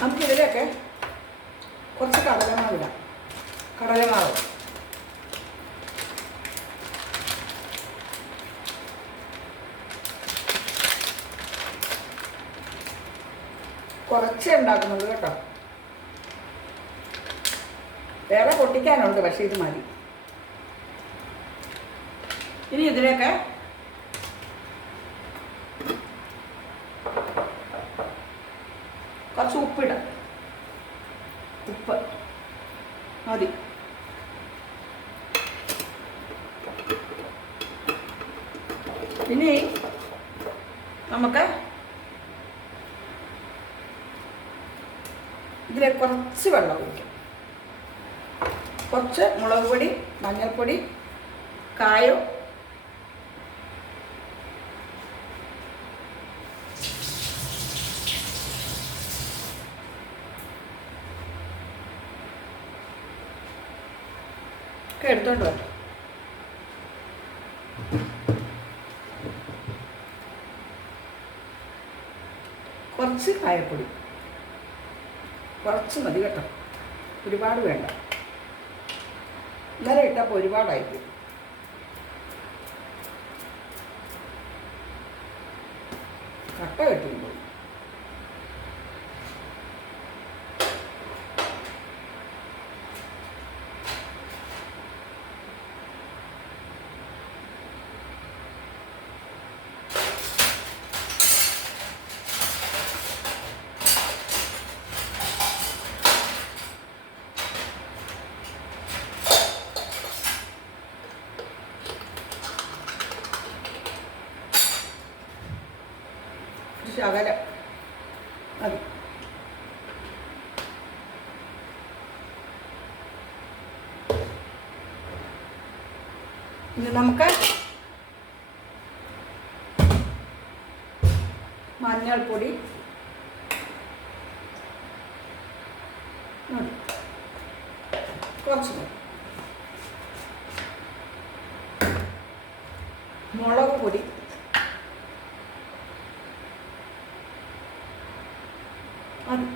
നമുക്കിതിലൊക്കെ കുറച്ച് കടലമാവ് കടലമാവ് കുറച്ചേ ഉണ്ടാക്കുന്നുള്ളൂ കേട്ടോ. വേറെ പൊട്ടിക്കാനുണ്ട് പക്ഷേ ഇത് മതി. ഇനി ഇതിലേക്ക് കുറച്ച് ഉപ്പിടാം ഉപ്പ് മതി ഇനി നമുക്ക് ഇതിലേക്ക് കുറച്ച് വെള്ളം ഒഴിക്കാം കുറച്ച് മുളക് പൊടി മഞ്ഞൾപ്പൊടി കായം. ഒക്കെ എടുത്തോണ്ട് വരാം. കുറച്ച് കായപ്പൊടി. കുറച്ച് മതി കേട്ടോ. ഒരുപാട് വേണ്ട. ഇന്നലെ ഇട്ടപ്പോൾ ഒരുപാടായി കട്ട കെട്ടുമ്പോൾ ഒരു ശകലം മതി ഇനി നമുക്ക് മഞ്ഞൾപ്പൊടി മതി കുറച്ച് മതി മുളക് പൊടി മതി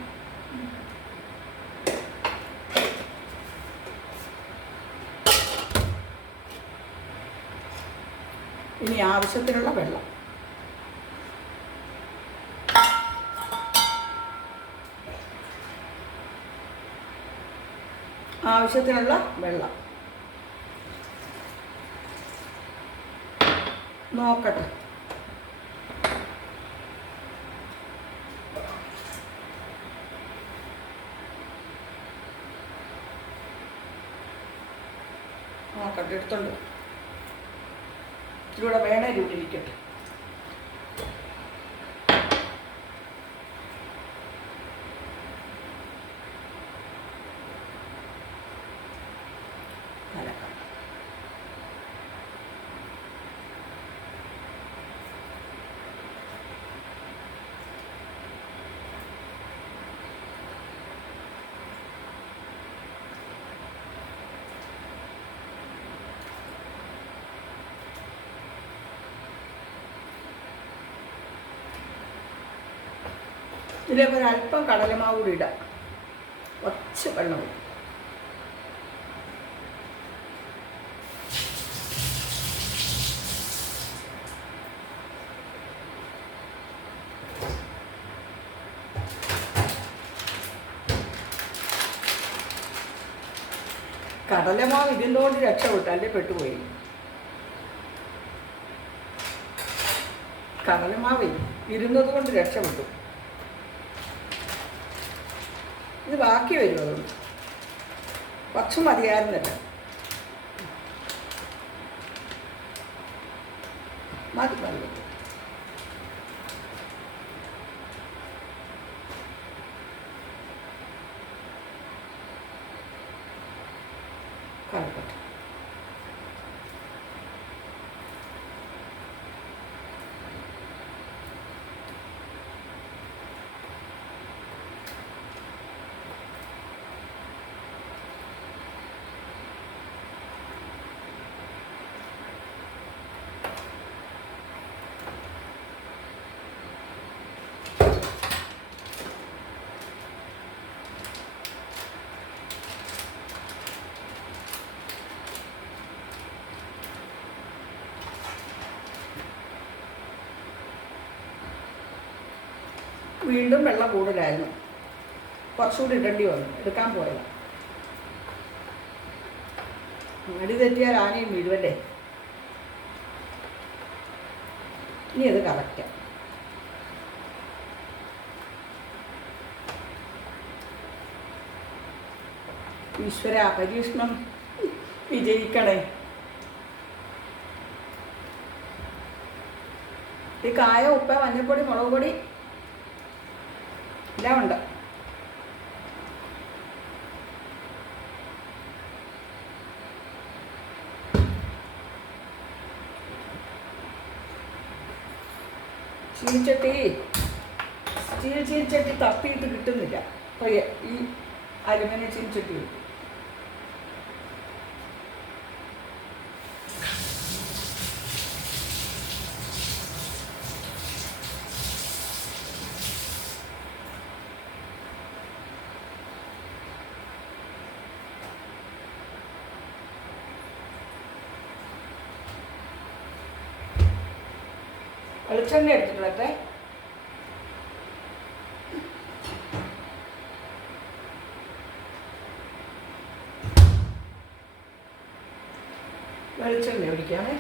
ഇനി ആവശ്യത്തിനുള്ള വെള്ളം. ആവശ്യത്തിനുള്ള വെള്ളം. നോക്കട്ടെ. നോക്കട്ടെ എടുത്തോണ്ട് ഇതിലൂടെ വേണേ ഇവിടെ ഇതിലേക്ക് ഒരു അല്പം കടലമാവ് കൂടി ഇടാം കുറച്ച് വെള്ളം കടലമാവ് ഇതിനോട് രക്ഷപ്പെട്ടു അല്ലേ പെട്ടുപോയി? കടലമാവ് ഇരുന്നത് കൊണ്ട് രക്ഷപ്പെട്ടു. ഇത് ബാക്കി വരും അതുകൊണ്ട് കുറച്ചും മതിയായിരുന്നില്ല മതി മതി. വീണ്ടും വെള്ളം കൂടുതലായിരുന്നു. കുറച്ചുകൂടി ഇടേണ്ടി വന്നു. എടുക്കാൻ പോയത്. അടി തെറ്റിയാൽ ആനയും വീഴുവല്ലേ? ഇനി അത് കറക്റ്റ്. ഈശ്വര പരീക്ഷണം വിജയിക്കണേ. ഈ കായ ഉപ്പ മഞ്ഞൾപ്പൊടി മുളക് പൊടി എല്ലാം ഉണ്ട്. ചീനിച്ചട്ടി. സ്റ്റീൽ തപ്പിയിട്ട് കിട്ടുന്നില്ല. അപ്പോൾ ഈ അലുമിനിയം ചീനിച്ചട്ടി കിട്ടും വെളിച്ചെണ്ണ എടുത്തിട്ട് വരട്ടെ വെളിച്ചെണ്ണ ഒഴിക്കാമേ.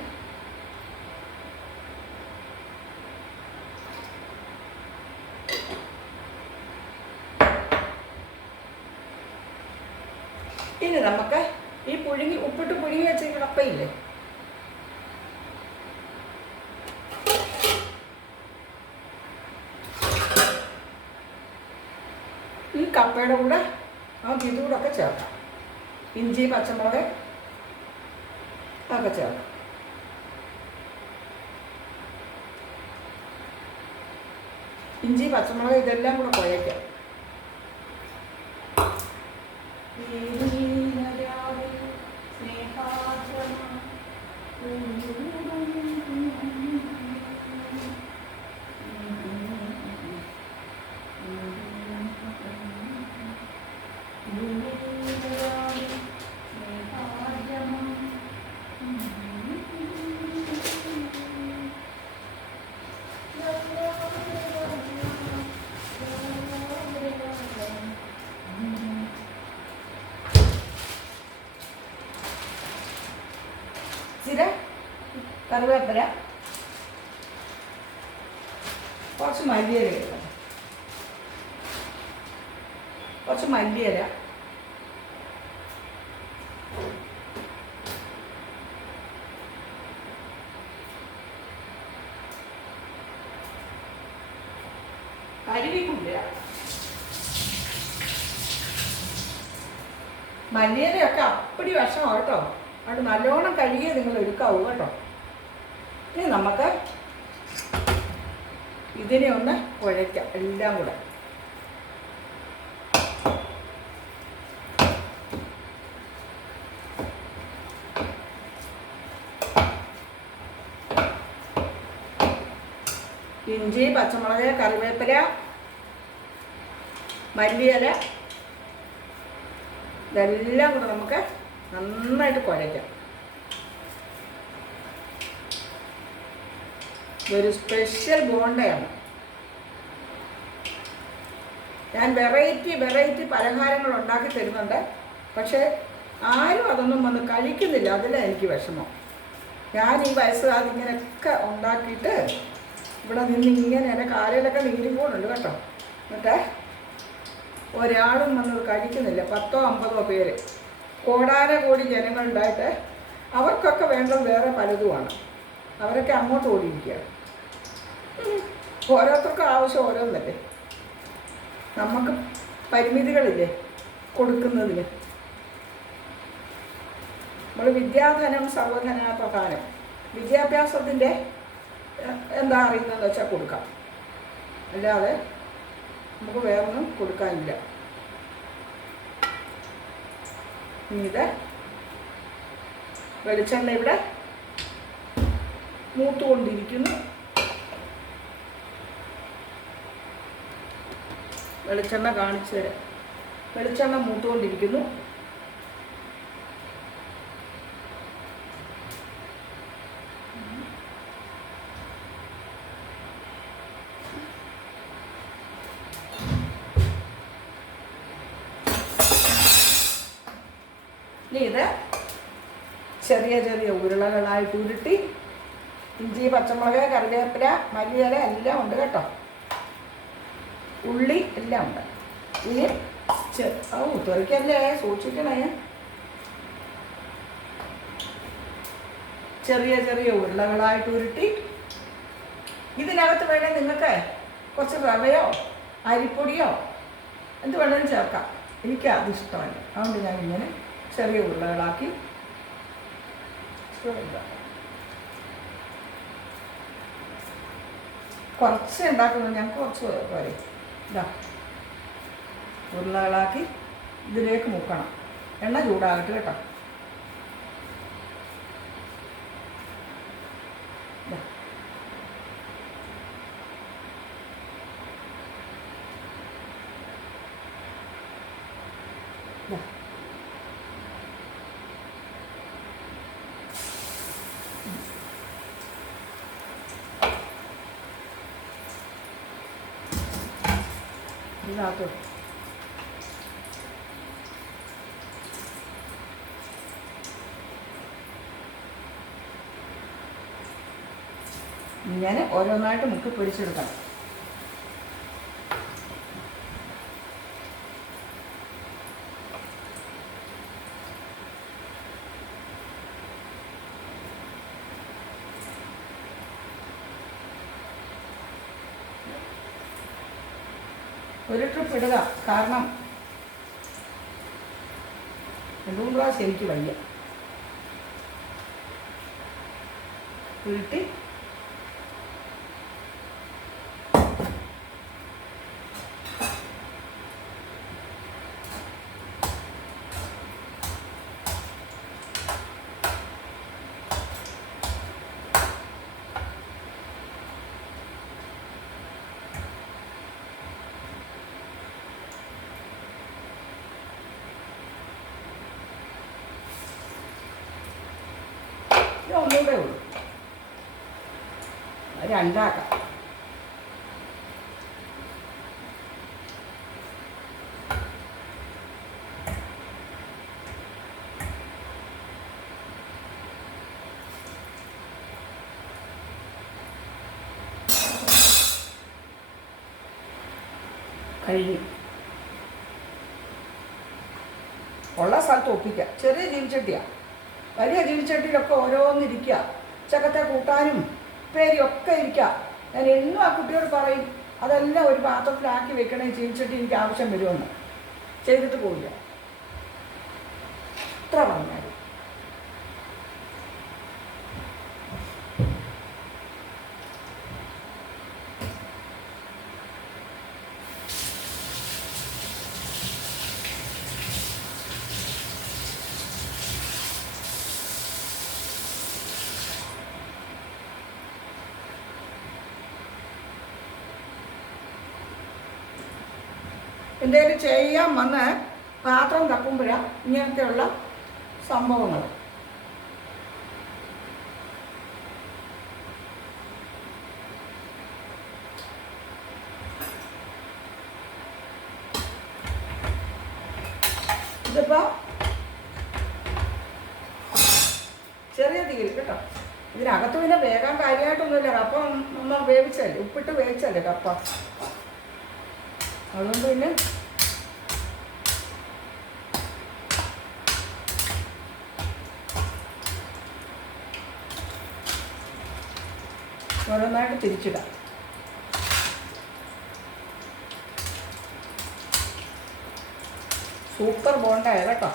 ഇനി നമുക്ക് ഈ പുഴുങ്ങി ഉപ്പിട്ട് പുഴുങ്ങി വെച്ചിരിക്കുന്ന കപ്പയില്ലേ ഈ കപ്പയുടെ കൂടെ നമുക്ക് ഇതുകൂടെ ഒക്കെ ചേർക്കാം. ഇഞ്ചി പച്ചമുളക് ഒക്കെ ചേർക്കാം. ഇഞ്ചി പച്ചമുളക് ഇതെല്ലാം കൂടെ കുഴയ്ക്കാം. കറിവേപ്പില കുറച്ച് മല്ലിയില ഇടണം കുറച്ച് മല്ലിയില കരിവിക്കില്ല മല്ലിയിലയൊക്കെ അപ്പടി വിഷമാണ് കേട്ടോ. അത് നല്ലോണം കഴുകിയേ നിങ്ങൾ എടുക്കാവൂ കേട്ടോ ഇനി നമുക്ക് ഇതിനെ ഒന്ന് കുഴയ്ക്കാം എല്ലാം കൂടെ. ഇഞ്ചി പച്ചമുളക് കറിവേപ്പില മല്ലിയില ഇതെല്ലാം കൂടെ നമുക്ക് നന്നായിട്ട് കുഴയ്ക്കാം. ഇതൊരു സ്പെഷ്യൽ ബോണ്ടയാണ് ഞാൻ വെറൈറ്റി വെറൈറ്റി പലഹാരങ്ങൾ ഉണ്ടാക്കി തരുന്നുണ്ട്. പക്ഷേ ആരും അതൊന്നും വന്ന് കഴിക്കുന്നില്ല. അതിലാണ് എനിക്ക് വിഷമം. ഞാൻ ഈ വയസ്സുകാർ ഇങ്ങനെയൊക്കെ ഉണ്ടാക്കിയിട്ട് ഇവിടെ നിന്ന് ഇങ്ങനെ എന്റെ കാലിലൊക്കെ നീരും പോകുന്നുണ്ട് കേട്ടോ. എന്നിട്ട് ഒരാളും വന്ന് കഴിക്കുന്നില്ല. പത്തോ അമ്പതോ പേര്. കോടാന കോടി ജനങ്ങളുണ്ടായിട്ട് അവർക്കൊക്കെ വേണ്ടത് വേറെ പലതുമാണ്. അവരൊക്കെ അങ്ങോട്ട് ഓടിയിരിക്കുകയാണ്. ഓരോരുത്തർക്കും ആവശ്യം ഓരോന്നല്ലേ? നമുക്ക് പരിമിതികളില്ലേ? കൊടുക്കുന്നതിന് നമ്മൾ വിദ്യാധനം സർവധന പ്രധാനം വിദ്യാഭ്യാസത്തിന്റെ എന്താ അറിയുന്നതെന്ന് വെച്ചാൽ കൊടുക്കാം. അല്ലാതെ നമുക്ക് വേറൊന്നും കൊടുക്കാനില്ല. ഇത് വെളിച്ചെണ്ണ ഇവിടെ മൂത്തുകൊണ്ടിരിക്കുന്നു. വെളിച്ചെണ്ണ കാണിച്ചു തരാം. വെളിച്ചെണ്ണ മൂത്തുകൊണ്ടിരിക്കുന്നു. ഇനി ഇത് ചെറിയ ചെറിയ ഉരുളകളായിട്ട് ഉരുട്ടി ഇഞ്ചി പച്ചമുളക് കറിവേപ്പില മല്ലിയില എല്ലാം ഉണ്ട് കേട്ടോ. ഉള്ളി എല്ലാം ഉണ്ട്. ഇനി ഓ തുറക്കല്ലേ? സൂക്ഷിക്കണേ. ചെറിയ ചെറിയ ഉരുളകളായിട്ട് ഉരുട്ടി. ഇതിനകത്ത് വേണേ നിങ്ങൾക്ക് കുറച്ച് റവയോ അരിപ്പൊടിയോ എന്ത് വേണേലും ചേർക്കാം. എനിക്ക് അത് ഇഷ്ടമല്ല അതുകൊണ്ട് ഞാൻ ഇങ്ങനെ ചെറിയ ഉരുളകളാക്കി. കുറച്ച് ഉണ്ടാക്കുന്നത് ഞാൻ കുറച്ച് പോരെ ഇതാ ഉരുളകളാക്കി ഇതിലേക്ക് മുക്കണം. എണ്ണ ചൂടാകട്ടെ കേട്ടോ. ഇതിനകത്ത് ഇങ്ങനെ ഓരോന്നായിട്ട് മുക്കി പിടിച്ചെടുക്കണം. ഒരു ട്രിപ്പ് ഇടുക കാരണം രണ്ടു മൂന്ന് പ്രാവശ്യം എനിക്ക് വയ്യ. ഉരുട്ടി ഇത് ഒന്നുകൂടെ ഉള്ളൂ അത് രണ്ടാക്കാം. കഴിഞ്ഞു. ഉള്ള സ്ഥലത്ത് ഒപ്പിക്കുക ചെറിയ ജീവിച്ചട്ടിയാണ് വലിയ ജീവിച്ചട്ടിയിലൊക്കെ ഓരോന്നിരിക്കുക. ചക്കത്തെ കൂട്ടാനും പേരും ഒക്കെ ഇരിക്കുക ഞാൻ എന്നും ആ കുട്ടിയോട് പറയും അതെല്ലാം ഒരു പാത്രത്തിലാക്കി വെക്കണേ ചീനിച്ചട്ടി എനിക്ക് ആവശ്യം വരുമെന്ന്. ചെയ്തിട്ട് പോയില്ല എത്ര പറഞ്ഞാലും എന്തെങ്കിലും ചെയ്യാൻ വന്ന് പാത്രം തപ്പുമ്പോഴാണ് ഇങ്ങനത്തെയുള്ള സംഭവങ്ങൾ. ഇതിപ്പോൾ ചെറിയ തീയിൽ കേട്ടോ. ഇതിനകത്ത് പിന്നെ വേഗം കാര്യമായിട്ടൊന്നുമില്ല. കപ്പ ഒന്ന് വേവിച്ചല്ലേ ഉപ്പിട്ട് വേവിച്ചല്ലേ കപ്പ? സൂപ്പർ ബോണ്ടായ കേട്ടോ.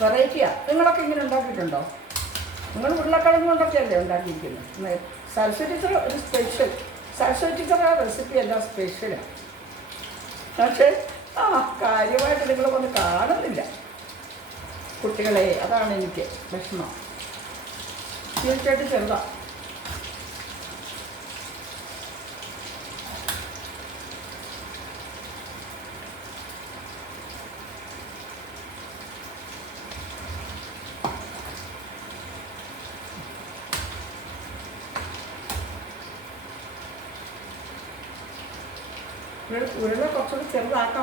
വെറൈറ്റിയാ നിങ്ങളൊക്കെ ഇങ്ങനെ ഉണ്ടാക്കിയിട്ടുണ്ടോ? നിങ്ങൾ ഉരുളക്കിഴങ്ങ് കൊണ്ടൊക്കെയല്ലേ ഉണ്ടാക്കിയിരിക്കുന്നത്? സരസ്വതി ഒരു സ്പെഷ്യൽ സരസ്വതി ടീച്ചറുടെ റെസിപ്പി എല്ലാം സ്പെഷ്യലാണ് പക്ഷേ ആ കാര്യമായിട്ട് നിങ്ങൾ വന്ന് കാണുന്നില്ല. കുട്ടികളെ അതാണ് എനിക്ക് വിഷമം. തീർച്ചയായിട്ടും ചെറുതാ.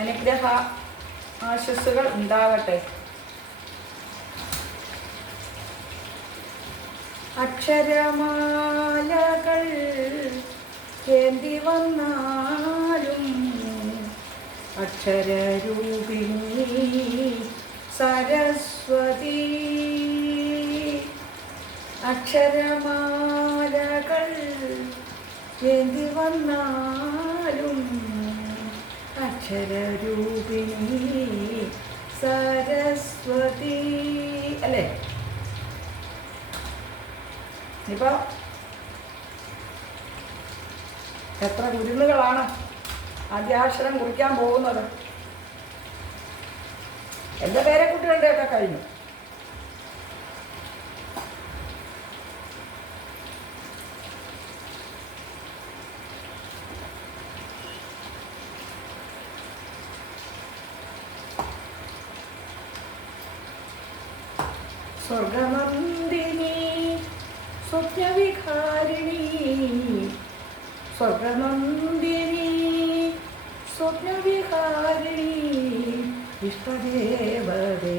അനുഗ്രഹ ആശസ്സുകൾ ഉണ്ടാവട്ടെ അക്ഷരമാലകൾ ഏന്തി വന്നാലും അക്ഷരരൂപിണി സരസ്വതി. അക്ഷരമാലകൾ ഏന്തി വന്നാലും അക്ഷരരൂപിണി സരസ്വതി. അല്ലേ? ഇപ്പോ എത്ര കുരുന്നുകളാണ് ആദ്യാക്ഷരം കുറിക്കാൻ പോകുന്നത്. എന്റെ പേരെ കുട്ടികളുടെയൊക്കെ കഴിഞ്ഞു സ്വർഗനന്ദിനി സ്വപ്നവിഹാരിണി സ്വർഗനന്ദിനി സ്വപ്നവിഹാരിണി ഇഷ്ടദേവതേ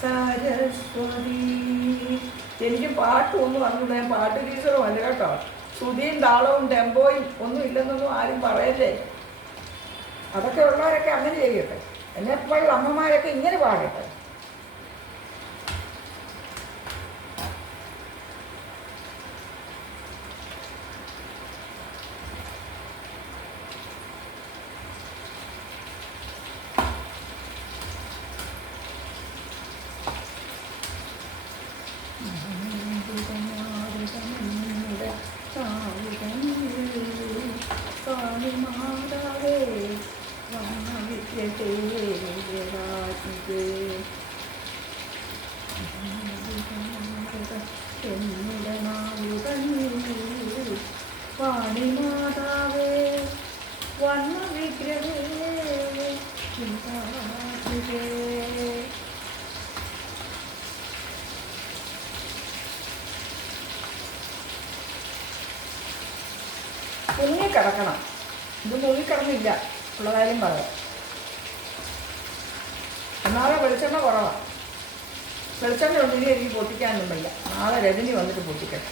സരസ്വതി. എനിക്ക് പാട്ട് ഒന്നും ഞാൻ പാട്ട് ടീച്ചറും അല്ല കേട്ടോ. ശ്രുതിയും താളവും ടെമ്പോയും ഒന്നും ഇല്ലെന്നൊന്നും ആരും പറയല്ലേ? അതൊക്കെ ഉള്ളവരൊക്കെ അങ്ങനെ ചെയ്യട്ടെ. എന്നെപ്പോഴുള്ള അമ്മമാരൊക്കെ ഇങ്ങനെ പാടട്ടെ. വാണിമാതാവേ വന്ന വിഗ്രഹേ ചിന്താ മുങ്ങിക്കിടക്കണം ഇത് മുങ്ങിക്കിടന്നില്ല ഉള്ള കാര്യം പറയാം. എന്നാലും വെളിച്ചെണ്ണ കുറവാണ് വെളിച്ചെണ്ണ ഒന്നും എനിക്ക് പൊട്ടിക്കാനൊന്നും വയ്യ നാളെ രജനി വന്നിട്ട് പൊട്ടിക്കട്ടെ.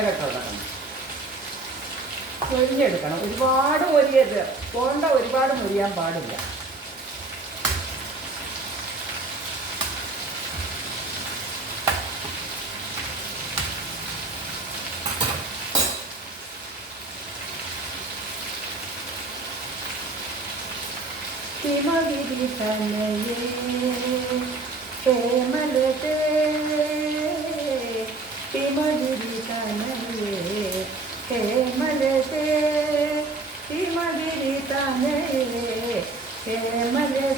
കിടക്കണം പൊരിഞ്ഞെടുക്കണം ഒരുപാട് പൊരിയരുത് പോണ്ട ഒരുപാട് മൊരിയാൻ പാടില്ല. തിമവിധി തനയേ además de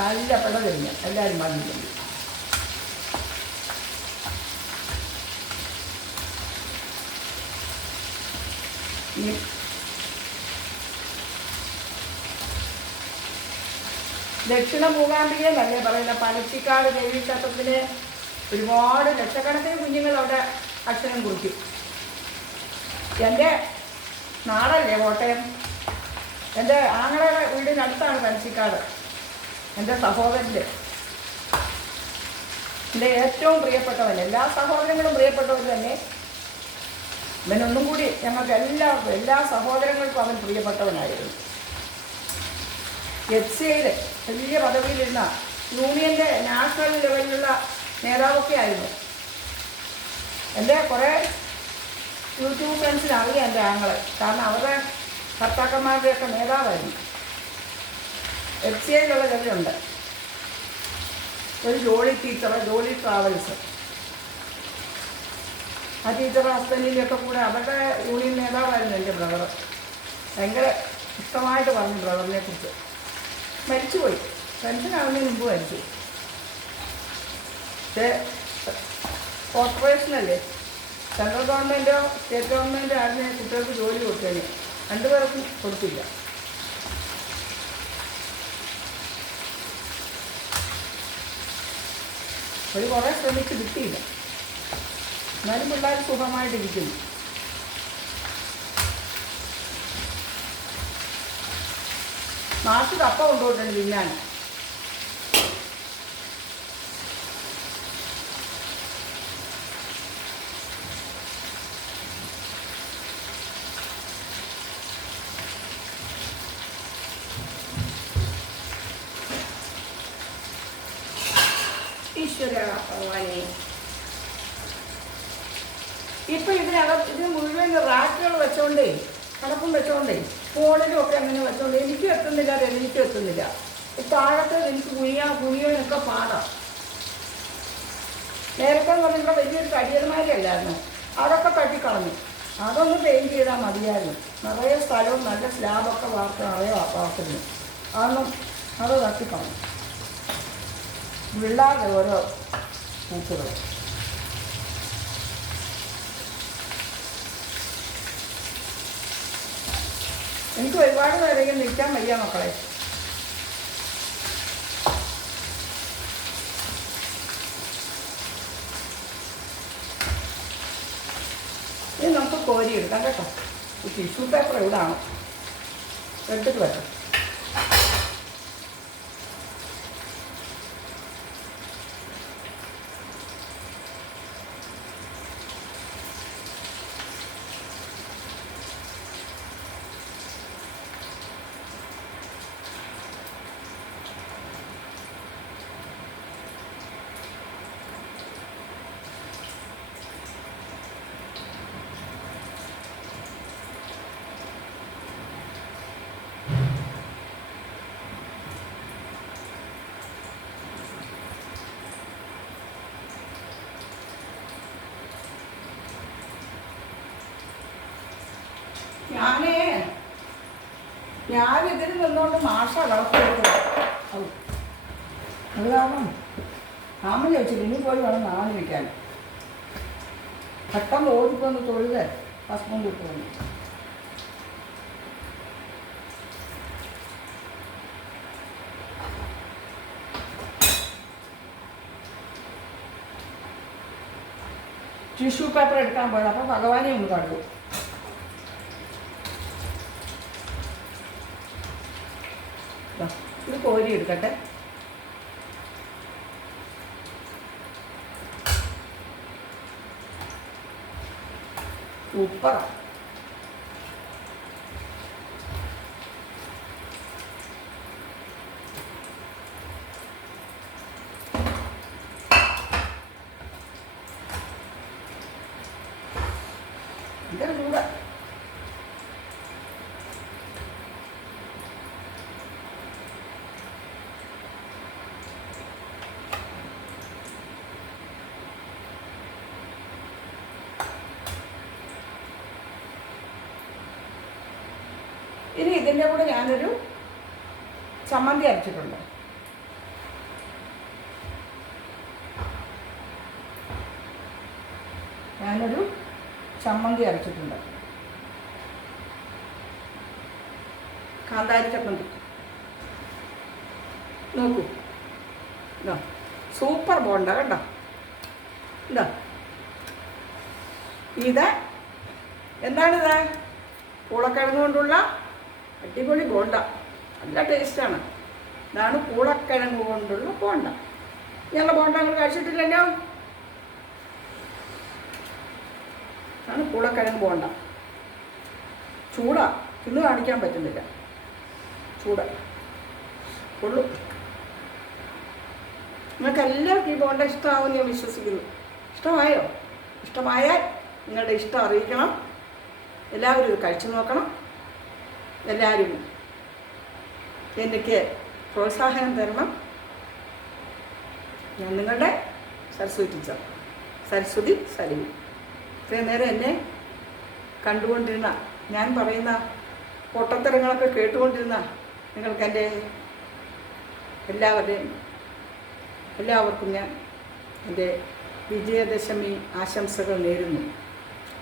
നല്ല പിട കഴിഞ്ഞ് എല്ലാവരും ഇനി ദക്ഷിണ മൂകാംബിക എന്നല്ലേ പറയുന്ന പലച്ചിക്കാട് ദേവീക്ഷേത്രത്തിലെ ഒരുപാട് ലക്ഷക്കണക്കിന് കുഞ്ഞുങ്ങൾ അവിടെ അക്ഷരം കുറിക്കും എന്റെ നാടല്ലേ കോട്ടയം? എന്റെ ആങ്ങളുടെ വീടിനടുത്താണ് പനച്ചിക്കാട് എന്റെ സഹോദരന്റെ എന്റെ ഏറ്റവും പ്രിയപ്പെട്ടവൻ എല്ലാ സഹോദരങ്ങളും പ്രിയപ്പെട്ടവർ തന്നെ. ഇവനൊന്നും കൂടി ഞങ്ങൾക്ക് എല്ലാവർക്കും എല്ലാ സഹോദരങ്ങൾക്കും അവൻ പ്രിയപ്പെട്ടവനായിരുന്നു. എഫ് സി വലിയ പദവിയിലിരുന്ന യൂണിയന്റെ നാഷണൽ ലെവലിലുള്ള നേതാവൊക്കെ ആയിരുന്നു. എന്റെ കുറേ യൂട്യൂബ് ഫ്രണ്ട്സിന് അറിയാം എന്റെ ആങ്ങളെ. കാരണം അവരുടെ ഭർത്താക്കന്മാരുടെയൊക്കെ നേതാവായിരുന്നു. എഫ് സി ഐയിലുള്ള ലെവലുണ്ട് ഒരു ജോളി ടീച്ചർ ജോളി ട്രാവൽസ്. ആ ടീച്ചർ ഹസ്ബൻഡിന്റെ കൂടെ അവരുടെ യൂണിയൻ നേതാവായിരുന്നു എന്റെ ബ്രദർ ഭയങ്കര ഇഷ്ടമായിട്ട് പറഞ്ഞു ബ്രദറിനെ കുറിച്ച്. മരിച്ചുപോയി. പെൻഷനാവുന്നതിന് മുമ്പ് മരിച്ചു. പക്ഷേ കോർപ്പറേഷനല്ലേ സെൻട്രൽ ഗവൺമെന്റോ സ്റ്റേറ്റ് ഗവൺമെന്റോ ആയിരുന്നു കുട്ടികൾക്ക് ജോലി കൊടുത്തേനെ രണ്ടുപേർക്കും കൊടുത്തില്ല. ഒരു കുറേ ശ്രമിച്ച് കിട്ടിയില്ല. എന്നാലും പിള്ളേർ സുഖമായിട്ടിരിക്കുന്നു. നാട്ടിൽ കപ്പ കൊണ്ടുപോയിട്ടുണ്ട് തിന്നാൻ ഈശ്വര ഭഗവാനെ ഇപ്പൊ ഇതിനകം ഇത് മുഴുവൻ റാക്കുകൾ വെച്ചോണ്ടേ കടപ്പും വെച്ചോണ്ടേ ഫോണിലും ഒക്കെ അങ്ങനെ വെച്ചോണ്ട് എനിക്കും എത്തുന്നില്ല അത് എനിക്കും എത്തുന്നില്ല താഴത്തെ എനിക്ക് കുഴിയാ കുഴിയാനൊക്കെ പാടാം നേരത്തെ എന്ന് പറഞ്ഞാൽ വലിയൊരു കടിയന്മാരല്ലായിരുന്നു അതൊക്കെ തട്ടിക്കളഞ്ഞു അതൊന്ന് പെയിന്റ് ചെയ്താൽ മതിയായിരുന്നു നിറയെ സ്ഥലവും നല്ല സ്ലാബൊക്കെ വാർത്ത നിറയെ വാർത്തിരുന്നു അതൊന്നും അത് തട്ടിക്കളഞ്ഞു പിള്ളേരുടെ ഓരോ കൂട്ടുകൾ എനിക്ക് ഒരുപാട് പേരെങ്കിൽ നിൽക്കാൻ വയ്യ മക്കളെ. ഇത് നമുക്ക് കോരി എടുക്കാം കേട്ടോ. ടിഷ്യൂ പേപ്പർ എവിടാണ് എടുത്തിട്ട് വരാം ഞാനേ ഞാൻ ഇതിൽ നിന്നുകൊണ്ട് മാഷ വളർത്തു അത് കാരണം നാമ ചോദിച്ചില്ല ഇനി പോയി വേണം നാളെ വയ്ക്കാൻ പെട്ടെന്ന് ഓടിപ്പോന്ന് തൊഴുത് ടിഷ്യൂ പേപ്പർ എടുക്കാൻ പോയത്. അപ്പോൾ ഭഗവാനെ ഒന്ന് കണ്ടു ദാ, ഇത് കോരി എടുക്കട്ടെ. സൂപ്പറാ ഇതൊരു ചൂടാ ഇനി ഇതിന്റെ കൂടെ ഞാനൊരു ചമ്മന്തി അരച്ചിട്ടുണ്ട്. ഞാനൊരു ചമ്മന്തി അരച്ചിട്ടുണ്ട്. കാന്താരി ചമ്മന്തി. നോക്കൂ. സൂപ്പർ ബോണ്ട കണ്ടോ? ഇതാ. ഇത് എന്താണിത് പൂളക്കിഴങ്ങ് കൊണ്ടുള്ള അടിപൊളി ബോണ്ട. നല്ല ടേസ്റ്റാണ്. ഇതാണ് കൂളക്കിഴങ്ങ് കൊണ്ടുള്ള ബോണ്ട. ഞങ്ങളുടെ ബോണ്ട നിങ്ങൾ കഴിച്ചിട്ടില്ലല്ലോ? ആണ് കൂളക്കിഴങ്ങ് ബോണ്ട. ചൂടാ. തിന്ന് കാണിക്കാൻ പറ്റുന്നില്ല. ചൂട. ഉള്ളു നിങ്ങൾക്ക് ഈ ബോണ്ട ഇഷ്ടമാവുമെന്ന് ഞാൻ വിശ്വസിക്കുന്നു. ഇഷ്ടമായോ? ഇഷ്ടമായാൽ നിങ്ങളുടെ ഇഷ്ടം അറിയിക്കണം. എല്ലാവരും ഇത് കഴിച്ചു നോക്കണം. എല്ലാവരും എനിക്ക് പ്രോത്സാഹനം തരണം. ഞാൻ നിങ്ങളുടെ സരസ്വതി ടീച്ചർ സരസ്വതി സലിമി ഇത്രയും നേരം എന്നെ കണ്ടുകൊണ്ടിരുന്ന ഞാൻ പറയുന്ന പൊട്ടത്തരങ്ങളൊക്കെ കേട്ടുകൊണ്ടിരുന്ന നിങ്ങൾക്ക് എന്റെ എല്ലാവരുടെയും എല്ലാവർക്കും ഞാൻ എന്റെ വിജയദശമി ആശംസകൾ നേരുന്നു.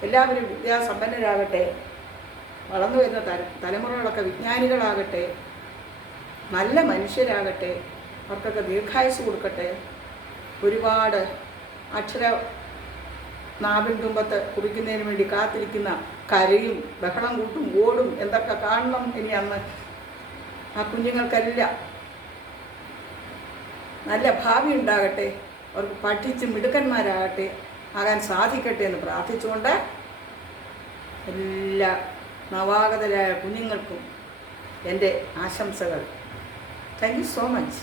എല്ലാവരും വിദ്യാസമ്പന്നരാകട്ടെ. വളർന്നു വരുന്ന തല തലമുറകളൊക്കെ വിജ്ഞാനികളാകട്ടെ നല്ല മനുഷ്യരാകട്ടെ അവർക്കൊക്കെ ദീർഘായുസ് കൊടുക്കട്ടെ ഒരുപാട് അക്ഷര നാവിൻ തുമ്പത്ത് കുറിക്കുന്നതിന് വേണ്ടി കാത്തിരിക്കുന്ന കരയും ബഹളം കൂട്ടും ഓടും എന്തൊക്കെ കാണണം ഇനി അന്ന് ആ കുഞ്ഞുങ്ങൾക്കല്ല. നല്ല ഭാവി ഉണ്ടാകട്ടെ അവർക്ക് പഠിച്ച് മിടുക്കന്മാരാകട്ടെ ആകാൻ സാധിക്കട്ടെ എന്ന് പ്രാർത്ഥിച്ചുകൊണ്ട് എല്ലാ നവാഗതരായ കുഞ്ഞുങ്ങൾക്കും എന്റെ ആശംസകൾ. Thank you so much